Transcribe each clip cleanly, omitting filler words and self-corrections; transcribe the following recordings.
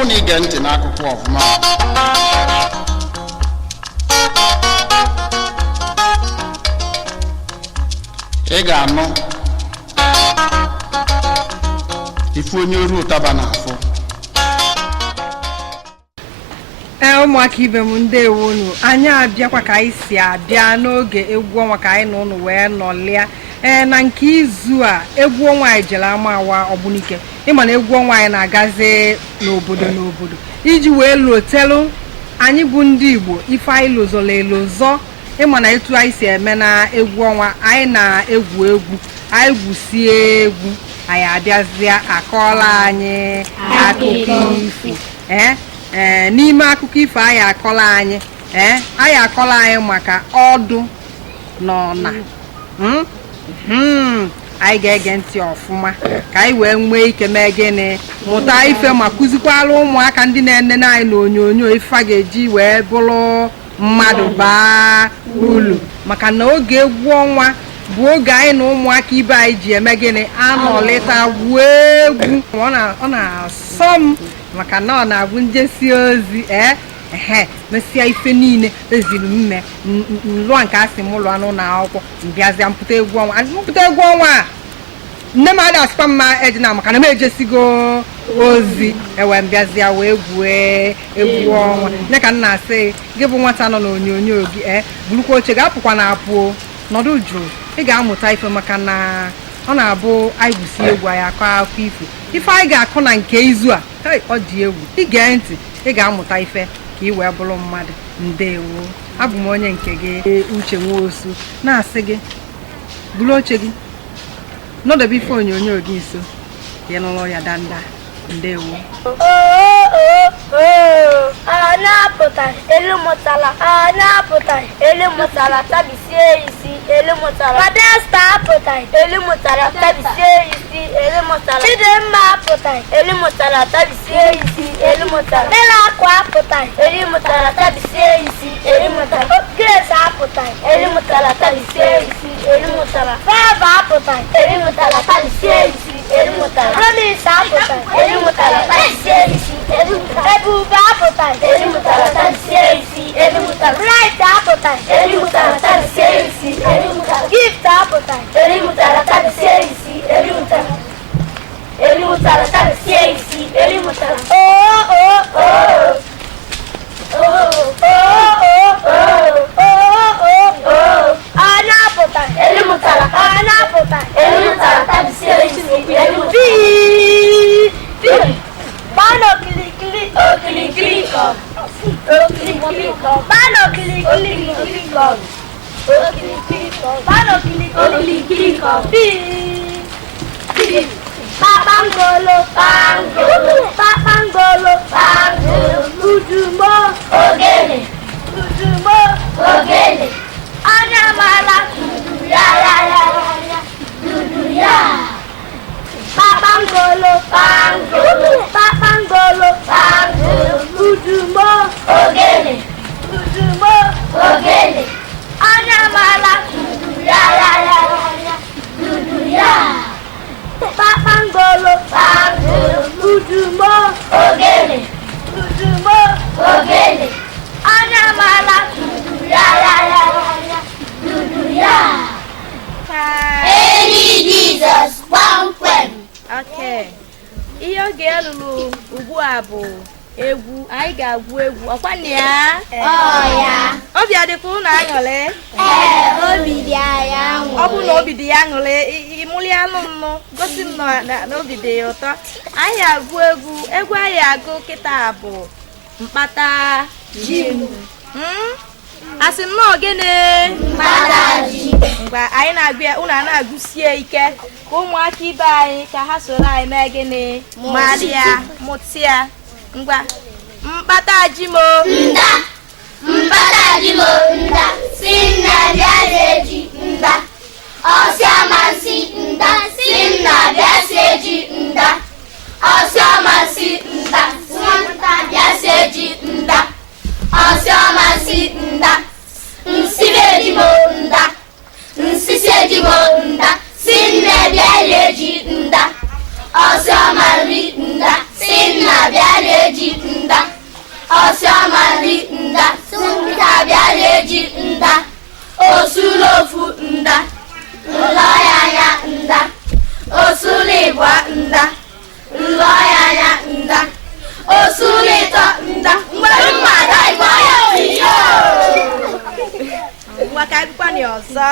bụ na ige ntị n'akụkọ ọfụma ị ga-anụ ife onye oru ụtaba n'afọ. Ụmụaka ibe m ndewo unu. Anyị abịakwa ka anyị si abịa n'oge egwu ọnwa ka anyị na unu wee nọlịa na nke izu a egwu ọnwa anyị jere ama awa Ọgbunike. Ịma na egwu ọnwa anyị na-agazi n'obodo iji wee lotelu anyị bụ ndị Igbo ife anyị lozọla elozọ. Ịma na etu anyị si eme na egwu ọnwa anyị na-egwu egwu anyị gwusie egwu anyị abịazie akọọla anyị akụkọ ifo n'ime akụkọ ifo anyị akọla anyị maka ọdụ n'ọna anyị ga-ege ntị ọfụma ka anyị wee nwee ike mee gịnị mụta ife ma kụzikwala ụmụaka ndị na-enene anyị n'onyonyo ife a ga-eji wee bụrụ mmadụ baa ulu maka na oge egwu ọnwa bụ oge anyị na ụmụaka ibe anyị ji eme gịnị anọlịta gwuo egwu ọ na-asọ m maka na ọ na-abụ njesi ozi mesịa ife niile eziri mme nlụa nke asị m ụlọ anụ na akwụkwọ mbịazịa mpụta egwu ọnwa nne m adị asịkwa mma ejina maka na m ejesigo ozi ewe mbịazịa wee gwuo egwu ọnwa nye ka m na-asị gị bụ nwata nọ n'onyonyo gị burukwa oche ga-apụkwa na apụo nọdụ jụụ ị ga-amụta ife maka na ọ na-abụ anyị gwusi egwu anyị akọ akụkọ ifo ife anyị ga-akọ na nke izu a ọ dị egwu ige ntị ị ga-amụta ife ka ị wee bụrụ mmadụ. Ndewo, abụ m onye nke gị Uche Nwosu na-asị gị buru oche gị nọdebe ife onyonyo gị nso ka ị nụrụ ya danda. Ndewo. Anapụta elu mụtara tabisie isi elu mụtara Modesta apụta elu mụtara tabisie isi elu mụtara Chidimma apụta elu mụtara tabisie isi elu mụtara Melaku apụta elu mụtara tabisie isi elu mụtara Grace apụta elu mụtara tabisie isi elu mụtara Fava apụta elu mụtara tabisie isi elu mụtara Promise apụta elu mụtara tabisie isi elu mụtara Ebube apụta elu mụtara tabisie isi elu mụtara Bright apụta elu mụtara tabisie isi elu mụtara Gift apụta elu mụtara tabisie isi elu mụtara tabisie isi elu mụtara Anapụta elu mụtara tabisie isi elu mụtara Bano kilikili okilikili kom Bano kilikili kom Bano kilikili kom Papangolo Ujumo ogene Anyamala dudu ya Papangolo Ujumo ogene Anyamala dudu ya Papangolo Ujumo ogene Anyamala dudu ya Any Jesus one. Okay. Ihe oge elulu ugbu a bụ egwu anyị ga-agwụ egwu ọkwanne ya ya obi adịkwa unu aṅụrị obi dị ya aṅụrị ọ bụ na obi dị ya aṅụrị ịmụli anụ nnụ gosi m na obi dị ya ụtọ anyị agwụ egwu anyị agụ kịta bụ mkpata ji asị nnọọ gịnị mkpata ji mgbe anyị na-agụ unu a na-agụsie ike ka ụmụaka ibe anyị ka ha soro anyị mee gịnị marịa mụtịa ngwa mkpata ji mo nda si nna bịa na-eji nda ọsịamasị nda si nna bịa na-eji nda ọsịamasị nda nwata bịa na-eji nda ọsịamasị nda nsibejimo nda nsisejimo nda si nna bịa na-eji nda ọsịamasị nda si nna bịa na-eji osulofu nda nlọyanya nda osulibwa nda nlọyanya nda osulitọ nda mgbere mmadụ ịgba ya iyo ngwa ka agụkwani ọzọ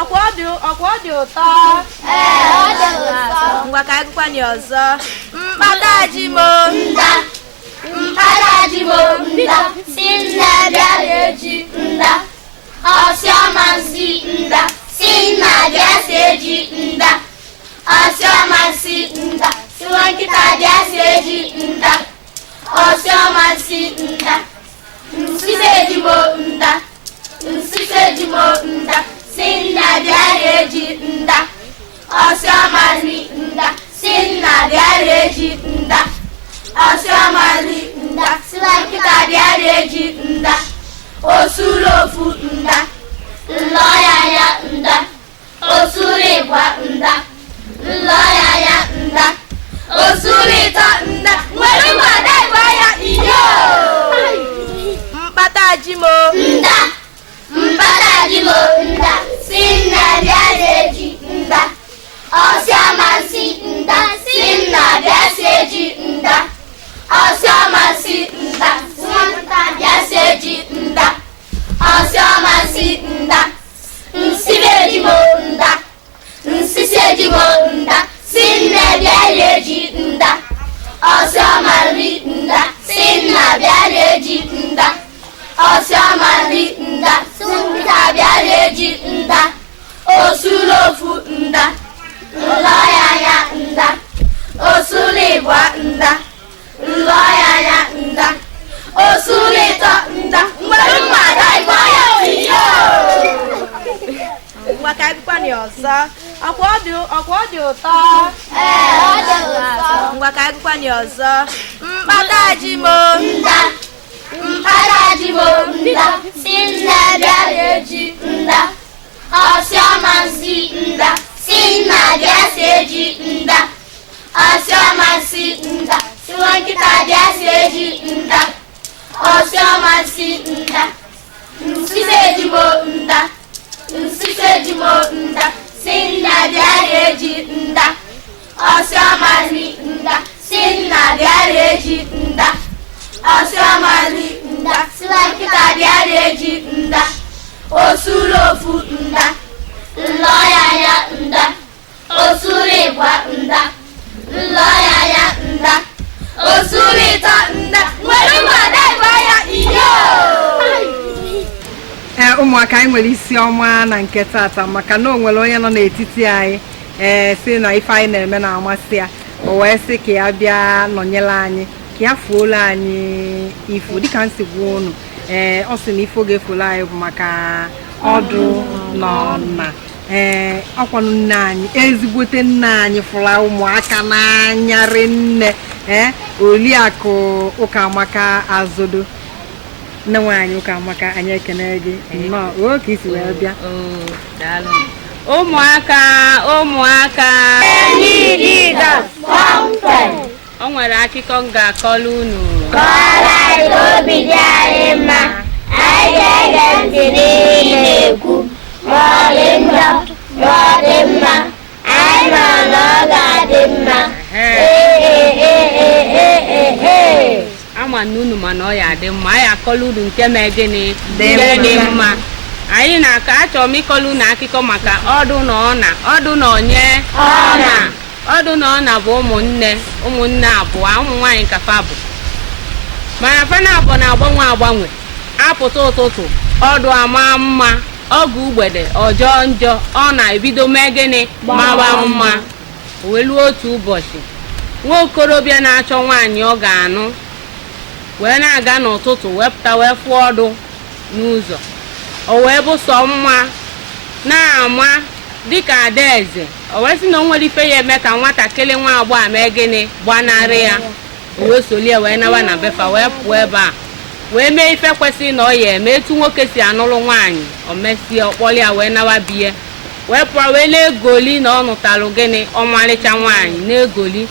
ọkwa ọ dị ụtọ ọ dị ụtọ ngwa ka agụkwani ọzọ mkpata ji mo nda mkpata ji mo nda si nna bịa eji nda ọsịọma nsi nda si nna bịa si eji nda ọsịọma nsi nda si nwa nkịta bịa si eji nda ọsịọma nsi nda nsise ejimo nda nsise ejimo nda si nna bịa eji nda ọsịọma nri nda si nna bịa eji nda ọsịọma nri nda si nwa nkịta bịa eji nda osulofu nda nlọyanya nda osulibwa nda nlọyanya nda osulitọ nda nwere mgbada ịgba ya iyo mkpata ji mo nda mkpata ji mo nda si nna bịa eji nda ọsịọma nsi nda si nna bịa si eji nda ọsịọma nsi nda si nwata bịa si eji nda ọsịọma nsi nda nsibejimo nda nsisejimo nda si nna bịa eji nda ọsịọma nri nda si nna bịa eji nda ọsịọma nri nda si nkịta bịa eji nda osulofu nda nlọyanya nda osulibwa nda nlọyanya nda osulitọ nda mgbere mmadụ ịgba ya iyo ngwa ka agụkwani ọzọ ọkwa ọ dị ụtọ ọ dị ụtọ ngwa ka agụkwani ọzọ mkpata ji mo nda mkpata ji mo nda si nna bịa eji nda ọsịọma nsi nda si nna bịa si eji nda ọsịọma nsi nda si nwa nkịta bịa si eji nda ọsịọma nsi nda nsise ejimo nda nsise ejimo nda si nna bịa eji nda ọsịọma nri nda si nna bịa eji nda ọsịọma nri nda si nwa nkịta bịa eji nda osulofu nda nlọyanya nda osulibwa nda nlọyanya nda osulitọ nda nwere mgbada ịgba ya iyo ụmụaka anyị nwere isi ọma na nke tata maka na o nwere onye nọ n'etiti anyị si na ife anyị na-eme na-amasị ya o wee sị ka ya bịa nọnyere anyị ka ya fuola anyị ifo dịka m si gwa unu ọ sị na ifo ga-efolo anyị bụ maka ọdụ nọ na ọkwanụ nne anyị ezigbote nne anyị fụla ụmụaka n'anya rinne Oriakụ Ụkamaka Azodo nne nwaanyị Ụkamaka anyị ekene gị nnọọ ka isi wee bịa ụmụaka o nwere akụkọ m ga-akọrọ unu kọọrọ anyị ka obi dị anyị mma anyị ga-ege ntị n'ihe na-ekwu ma ọ dị njọ ma ọ dị mma anyị ma na ọ ga-adị mma ama na unu mana ọ ya adị mma anyị akọrọ unu nke mee gịnị dị mma anyị na-aka achọrọ m ịkọrọ unu akụkọ maka ọdụ na onye ọdụ na ọna bụ ụmụnne abụọ ụmụ nwaanyị kafa bụ mana fana abụọ na-agbanwe apụta ụtụtụ ọdụ ama mma ọgụ ugbede ọjọọ njọ ọ na-ebido mee gịnị mawa mma welu otu ụbọchị nwa okorobịa na-achọ nwaanyị ọ ga-anụ wee na-aga n'ụtụtụ wepụta wee fụọ ọdụ n'ụzọ o wee bụ sọ mma na-ama dịka adaeze o wee sị na o nwere ife ya eme ka nwatakịrị nwa agbọghọ mee gịnị gbanarị ya o wee solie wee nawa na befa wee pụọ ebe a wee mee ife kwesịrị na ọ ya eme etu nwoke si anụrụ nwaanyị o mesie ọkpọrọ ya wee nawa biye wee pụọ wee na-egoli na ọ nụtalụ gịnị ọmarịcha nwaanyị na-egoli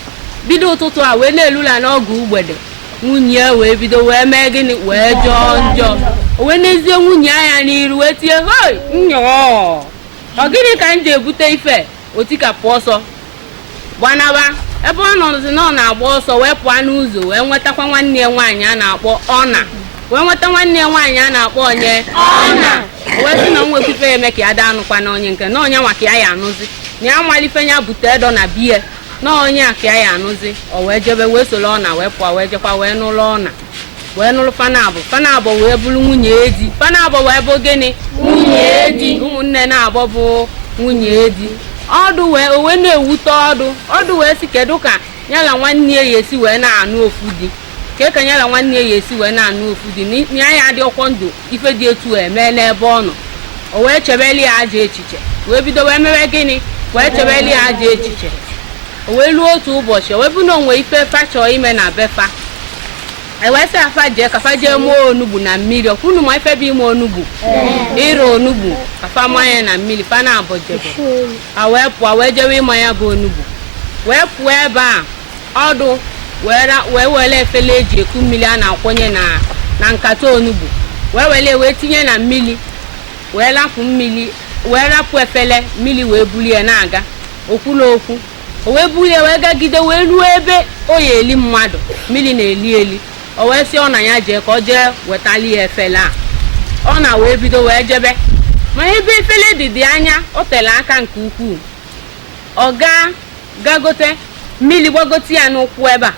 bido ụtụtụ a wee na-elula n'oge ugbede nwunye wee bido wee mee gịnị wee jọọ njọ o wee n'ezie nwunye anya n'iru wee tie hoi nyọọ ọ gịnị ka m ji ebute ife otikapụ ọsọ gbanaba ebe ọ nọzi na ọ na-agba ọsọ wee pụọ n'ụzọ wee nwetakwa nwanne ya nwaanyị a na-akpọ ọna wee nweta nwanne ya nwaanyị a na-akpọ onye ọna wee sị na nwekwufe ya eme ka ya daa anụkwa na onye nke na onye nwa ka ya ya anụzi na ya nwalife ya bute edo na biya na onye a ka ya ya anụzi o wee jebe wee soro ọna wee pụọ wee jekwa wee n'ụlọ ọna wee nụrụ fanabọ wee bụrụ nwunye di fanabọ wee bụ gịnị nwunye di ụmụnne na-abọ bụ nwunye di ọdụ wee na-ewute ọdụ wee si kedu ka ya na nwanne ya esi wee na-anụ ofu di ka ya na nwanne ya esi wee na-anụ ofu di na ya dị ọkwọ ndụ ife dị etu eme n'ebe ọ nọ o wee chebeli ya aja echiche wee bido wee mewe gịnị wee chebeli ya aja echiche o wee luo otu ụbọchị o wee bụ na onwe ife fa chọọ ime na befa ewee sị afa jee kafa jee mụọ onugbu na mmiri ọkwunu ma ife bụ ime onugbu ịrụ onugbu kafa manya na mmiri fa na-abọ jebe a wee pụọ wee jewe ịma ya bụ onugbu wee pụọ ebe a ọdụ wee were efele eji eku mmiri a na-akwọnye na nkata onugbu wee tinye na mmiri wee lapụ mmiri wee rapụ efele mmiri wee bulie na-aga okwula okwu o wee bulie wee gagide wee ruo ebe o ya eli mmadụ mmiri na-eli o wee sị ọ na ya jee ka ọ jee wetali ya efele a ọ na wee bido wee jebe ma ebe efele dị anya o tere aka nke ukwuu ọ gagote mmiri gbagote ya n'ụkwụ ebe a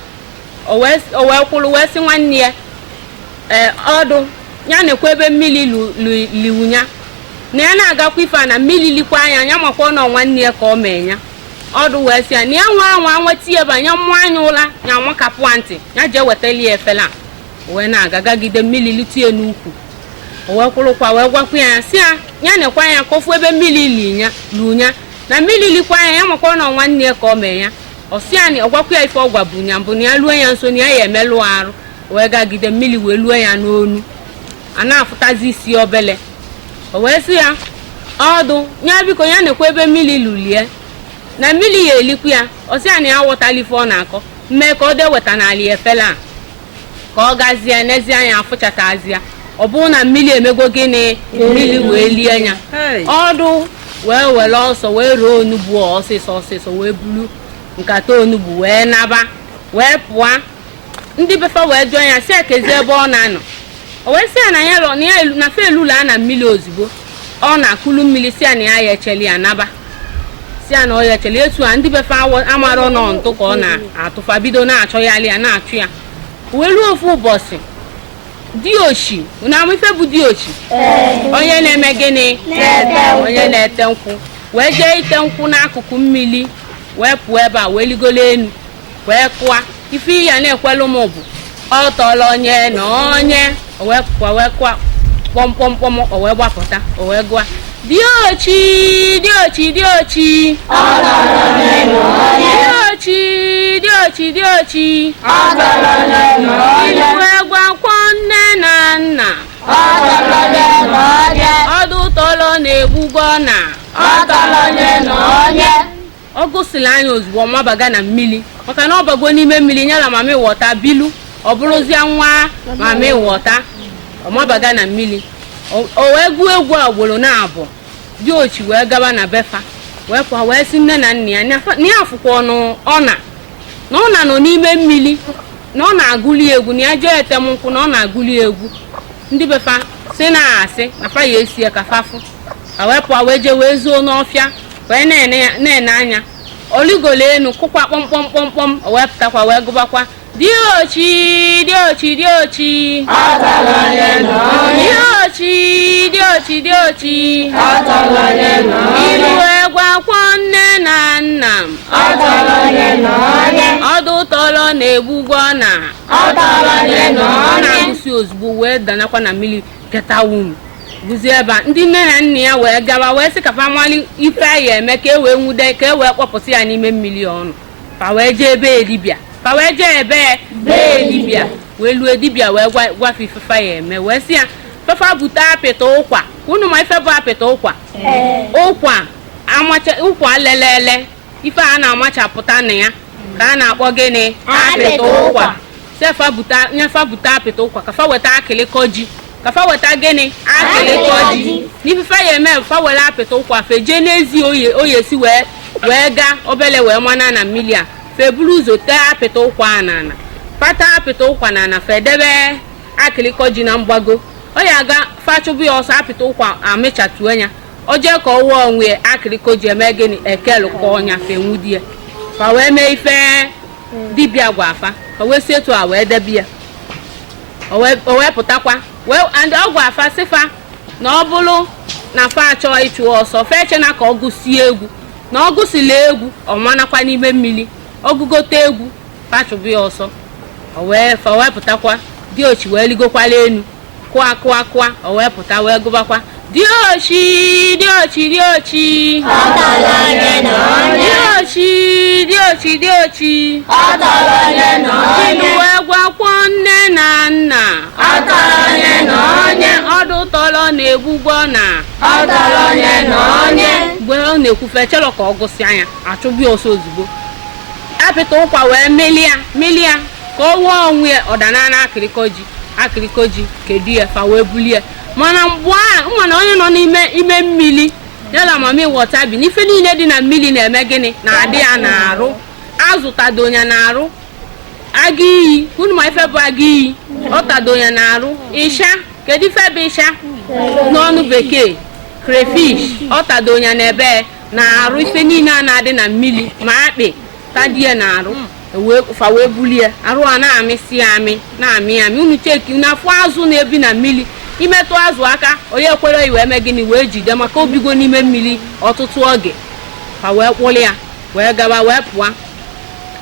o wee kwụrụ wee sị nwanne ya ọdụ ya na-ekwe ebe mmiri liwunya na ya na-agakwa ife a na mmiri likwa anya ya makwa nọ nwanne ya ka ọ mee ya ọdụ wee sị ya na ya nwa nweta ebe anya mmụọ anya ụla ya makapụ ntị ya jee wetali ya efele a wee na-agagagide mmiri litie n'ukwu o wee kwụrụkwa wee gwakwa ya sị ya na-ekwe anya ka ofu ebe mmiri lunya na mmiri likwa anya ya makwa nọ nwanne ya ka ọ mee ya ọsịanị ọgwakwa ya ife ọgwa bụ nya mbụ na ya luo ya nso na ya emelụ arụ wee gagide mmiri wee luo ya n'onu a na-afụtazi isi obele o wee sị ya ọdụ ya biko ya na-ekwe ebe mmiri lulie na mmiri ya elikwa ya ọsịanị ya ghọtala ife ọ na-akọ mmee ka ọ dee weta n'ala efele a ka ọ gazie n'ezie anya afụchatazi ya ọ bụrụ na mmiri emego gịnị mmiri wee lie ya ọdụ wee were ọsọ wee ruo onugbu ọsịsọ wee bulu nkata onugbu wee naba wee pụọ ndị befa wee jụọ ya si ekezi ebe ọ na-anọ o wee sị ya na ya na fe elula na mmiri ozugbo ọ na-akụlu mmiri si ya na ya echeli ya naba si ya na ọ ya echeli etu a ndị befa amara nọ ntụ ka ọ na-atụfa bido na-achọghali ya na-achụ ya wee ruo ofu ụbọchị diochi na ife bụ diochi onye na-eme gịnị onye na-ete nkwụ wee jee ite nkwụ n'akụkụ mmiri wee pụọ ebe a wee ligolo enu wee kụọ ife ya na-ekwelu m bụ ọ tọọla onye na onye o wee pụọ wee kụọ kpọmkpọmkpọm o wee gbapụta o wee gụa diochi diochi diochi diochi diochi iwe gwakwọ nne na nna ọdụ tọọlọ na-egbugo na ọ gụsịrị anya ozugbo ọmabaga na mmiri maka na ọ bago n'ime mmiri nyala mama ịwọta bilu ọ bụrụzie nwa mama ịwọta ọmabaga na mmiri o wee gụọ egwu agboro na-abụ diochi wee gaba na befa wee pụọ wee sị nne na nna ya na ya afụkwa ọnụ ọna na ọ nọ n'ime mmiri na ọ na-agụli egwu na ya jee ete m nkwụ na ọ na-agụli egwu ndị befa si na-asị na fa ya esie ka fafụ ka wee pụọ wee jee wee zuo n'ọfịa wee na-ene anya oligolo enu kụkwa kpọmkpọmkpọmkpọm o wee pụtakwa wee gụbakwa diochi diochi diochi diochi diochi diochi ilu egwakwọ nne na nna m ọdụ tọrọ na-egbugwo na ọ na-agụsi ozugbo wee danakwa na mmiri ketawum guzi ebe a ndị nne na nna ya wee gawa wee sị ka fa mali ife ya eme ka e wee nwude ka e wee kpọpụta ya n'ime mmiri ọnụ fa wee jee ebe dibịa fa wee jee ebe dibịa wee lue dibịa wee gwafe ifefa ya eme wee sị ya fefa bute apịta ụkwa unu ma ife bụ apịta ụkwa ụkwa lelele ife a na-amachapụta na ya ka a na-akpọ gịnị apịta ụkwa sefa buta nyefa buta apịtị ụkwa ka fa weta akịlịkọ ji ka fa weta gịnị akịlịkọ ji n'ife ya eme fa were apịtị ụkwa fe jee n'ezi oye si wee gaa obele wee mana na mmiri a fe buru ụzọ tee apịtị ụkwa a n'ana pata apịtị ụkwa n'ana fe debe akịlịkọ ji na mgbago ọ ya aga fachụbụ ya ọsọ apịtị ụkwa amịchatuo ya o jee ka ọ wụọ onwe akịlịkọ ji eme gịnị ekelụkọ ọnya fe nwudie fa wee mee ife dibịa gwa afa ka wee si etu a wee debe ya o wee pụtakwa and ọ gwa afa sịfa na ọ bụrụ na fa achọọ ịchụ ọsọ fa echena ka ọ gụsie egwu na ọ gụsila egwu ọ manakwa n'ime mmiri ọgụgote egwu fa chụbụ ya ọsọ fa wee pụtakwa diochi wee ligokwala enu kụa o wee pụta wee gụbakwa diochi diochi ilu wee gwakwọ nne na nna ọdụ tọrọ na-egbugbo na mgbe ọ na-ekwufe chọrọ ka ọ gụsịa anya achụbụ ọsọ ozugbo apịtị ụkwa wee melia ka ọ wụọ onwe ya ọdanana akịrịkọ ji kedu ya fa wee bulie mana mgbe a onye nọ n'ime mmiri ya na mami wọta bi n'ife niile dị na mmiri na-eme gịnị na-adị ya n'arụ azụtado ya n'arụ aga iyi unu ma ife bụ aga iyi ọ tado ya n'arụ ịsha kedu ife bụ ịsha n'ọnụ bekee crayfish ọ tado ya n'ebe na-arụ ife niile a na-adị na mmiri ma akpị tadie n'arụ fa wee bulie arụ a na-amịsị amị na-amị unu cheki unu afọ azụ na-ebi na mmiri imetụ azụ aka onye kwere iwe eme gịnị wee jide maka obigo n'ime mmiri ọtụtụ oge fa wee kpụrụ ya wee gaba wee pụọ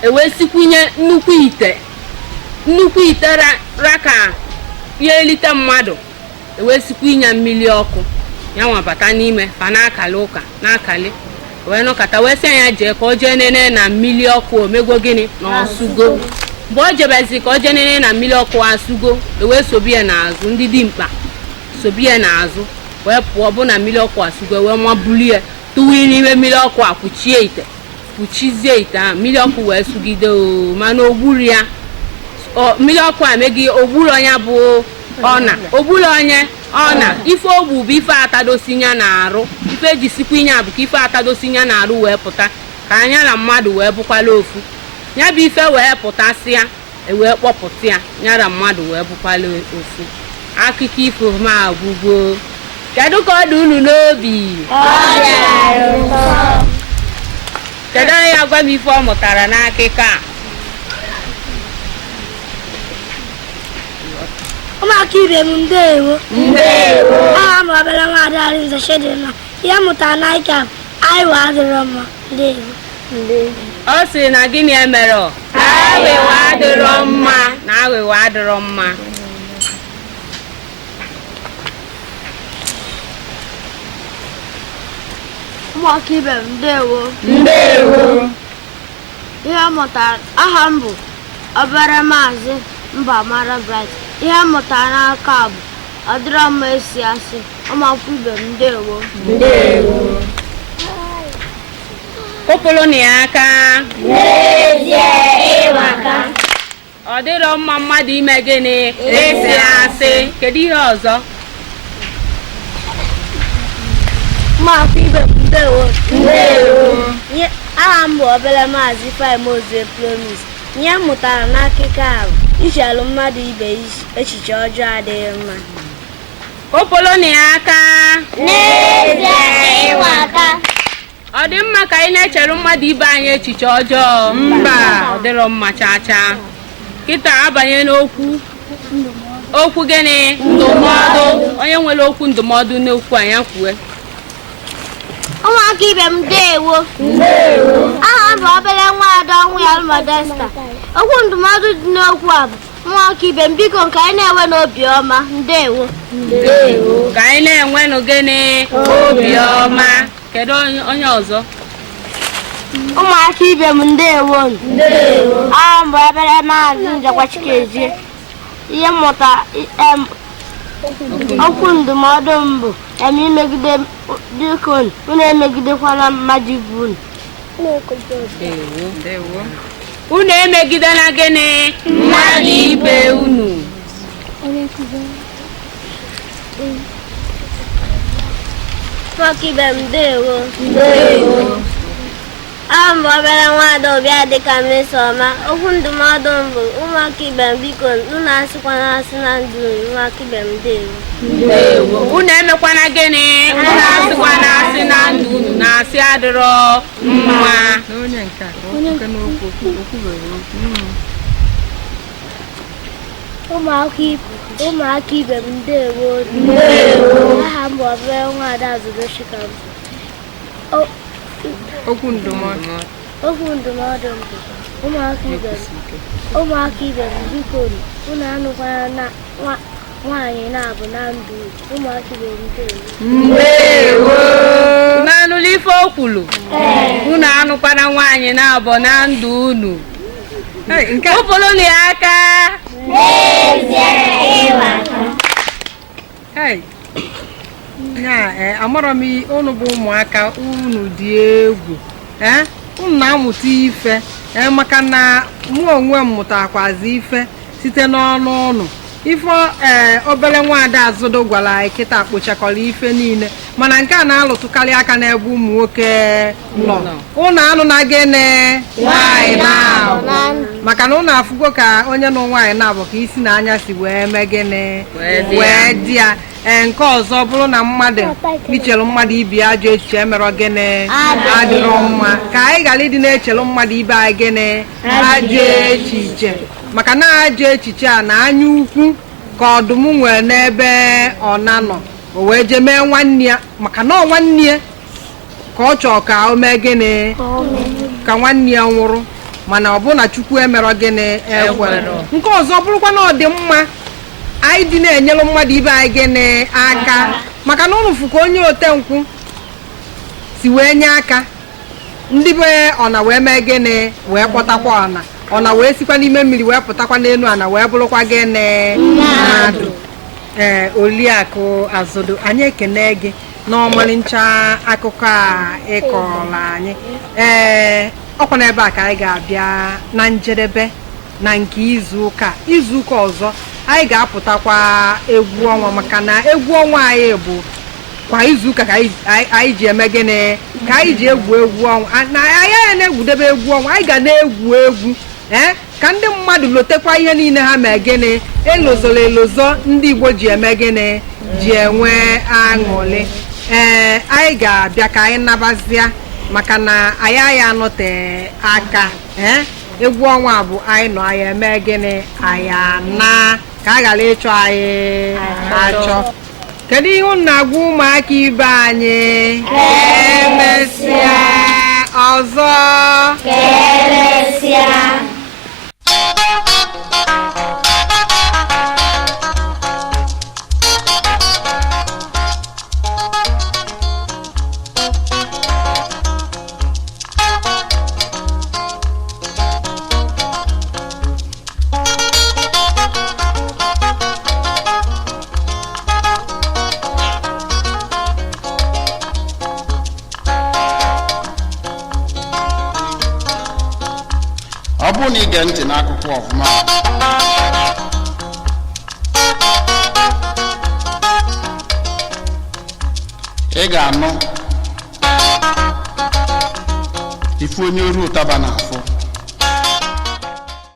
ewee sikwunye nnukwu ite raka ya elite mmadụ ewee sikwunye mmiri ọkụ ya nwabata n'ime fa na-akali ụka na-akali wee nọkata wee sị ya jee ka o jee nene na mmiri ọkụ omego gịnị na ọsụgo mgbe o jebezi ka o jee nene na mmiri ọkụ asụgo ewee sobie n'azụ ndị dimkpa sobie n'azụ wee pụọ bụ na mmiri ọkụ asụgo wee mabulie tụwiri n'ime mmiri ọkụ a kpuchizie ite ahụ mmiri ọkụ wee sụgide mana ogburu ya mmiri ọkụ a meghị ogburu onye bụ ogburu onye ọna ife ogbu bụ ife atadosinya na-arụ ife ejisikwa inye bụ ka ife atadosinya na-arụ wee pụta ka anya na mmadụ wee bụkwala ofu ya bụ ife wee pụtasịa ewee kpọpụta ya nyara mmadụ wee bụkwala ofu akụkọ ifo ma agwụgwo kedu ka ọ dị unu n'obi kedu onye ya gwa m ife ọ mụtara n'akụkọ a ụmụaka ibe m ndeewo aha m obere nwaadị Arinze Chidinma ihe mụtara na ike anyị wee adịrọ mma ndeewo ọ sị na gịnị emere aghịwa adịrọ mma na aghịwa adịrọ mma ụmụaka ibe m ndeewo ihe mụtara aha m bụ obere maazị Mbamara Bright ihe mụtara n'aka bụ ọ dịrọ mma esi asị ụmụaka ibe m ndeewo kụpụrụ na ya aka n'ezie ịwaka ọ dịrọ mma mmadụ ime gịnị esi asị kedu ihe ọzọ ụmụaka ibe m ndeewo aha m bụ obere maazị Faimoze Promise ihe m mụtara n'akụkọ ahụ ichelụ mmadụ ibe echiche ọjọọ adịghị mma kụpụrụ na ya aka n'ezie ịwaka ọ dị mma ka anyị na-echere mmadụ ibe anyị echiche ọjọọ mba ọ dịrọ mma chaa kịta abanye n'okwu gịnị ndụmọdụ onye nwere okwu ndụmọdụ n'okwu anyị kwue ụmụaka ibe m ndeewo aha m bụ obere nwaada Ọnwụya Modesta okwu ndụmọdụ dị n'okwu a bụ ụmụaka ibe m biko nke anyị na-enwe n'obiọma ndeewo ka anyị na-enwenụ gịnị obiọma kedu onye ọzọ ụmụaka ibe m ndeewo aha m bụ obere maazị Njekwa Chikezie ihe mmụta okwu ndụmọdụ m bụ eme imegide biko unu emegidekwala mmadụ ibu unu unu emegidela gịnị mmadụ ibe unu. Ụmụaka ibe m ndewo. Abụ m obere nwaada Obiadịka Mmesoma. Okwu ndụmọdụ m bụ ụmụaka ibe m biko unu asịkwana asị na ndụ unu. Ụmụaka ibe m ndewo. Unu emekwana gịnị unu asịkwana asị na ndụ unu na asị adịrọ mma. Na onye nke a okwuke n'okwu okwubere okwu. Ụmụaka ibe m ndewo. Aha m bụ obere nwaada Azudochika. Okwu ndụmọdụ. Okwu ndụmọdụ m bụ ụmụaka ibe m biko unu anụkwana na nwaanyị na-abụ na ndụ. Ụmụaka ibe m ndewo. Unu anụla ife o kwulu? Unu anụkwana nwaanyị na-abụ na ndụ unu. Ụpụlụli aka. Amarọ m unu bụ ụmụaka unu dị egwu unu na-amụta ife maka na mụ onwe m mụtakwazi ife site n'ọnụ ụnụ. Ife obere nwaada Azụdo gwara anyị kịta kpochakọrọ ife niile mana nke a na-alụtụkarị aka n'ebe ụmụ nwoke nọ. Ụnụ anụ na gịnị nwaanyị na-abụ maka na ụnụ afụgo ka onye nụ nwaanyị na-abụ ka isi na anya si wee mee gịnị wee dị ya. Nke ọzọ bụrụ na mmadụ ichere mmadụ ibe ya ajọ echiche emerọ gịnị adịrọ mma ka anyị ghara ịdị na-echere mmadụ ibe anyị gịnị ajọ echiche maka na ajọ echiche a na anya ukwu ka ọdụm nwere n'ebe ọna nọ o wee jee mee nwanne ya maka na nwanne ya ka ọ chọọ ka o mee gịnị ka nwanne ya nwụrụ mana ọ bụ na Chukwu emerọ gịnị ekwere. Nke ọzọ bụrụkwa na ọ dị mma anyị dị na-enyere mmadụ ibe anyị gịnị aka maka na ụnụ fụ ka onye otenkwụ si wee nye aka ndị be ọna wee mee gịnị wee kpọtakwa ọna wee sikwa n'ime mmiri wee pụtakwa n'elu ana wee bụrụkwa gịnị mmadụ. Oliakụ Azụdo anyị ekene gị n'ọmarịcha akụkọ a ịkọrọ anyị. Ọkwa n'ebe a ka anyị ga-abịa na njedebe na nke izuụka ọzọ anyị ga-apụtakwa egwu ọnwa maka na egwu ọnwa anyị bụ kwa izuụka ka anyị ji eme gịnị ka anyị ji egwu ọnwa na anyị na-egwudebe egwu ọnwa anyị ga na-egwu egwu ka ndị mmadụ lotekwa ihe niile ha mee gịnị elozoro elozo ndị Igbo ji eme gịnị ji enwe aṅụrị. Anyị ga-abịa ka anyị nabazịa maka na anyị anọte aka egwu ọnwa bụ anyị nọ anyị eme gịnị anyị ana ka a ghara ịchọ anyị achọ. Kedu ihe unu na-agwa ụmụaka ibe anyị? Emesịa ọzọ. Ọ bụrụ na ige ntị n'akụkọ ọfụma ị ga-anụ ife onye oru ụtaba na-afụ.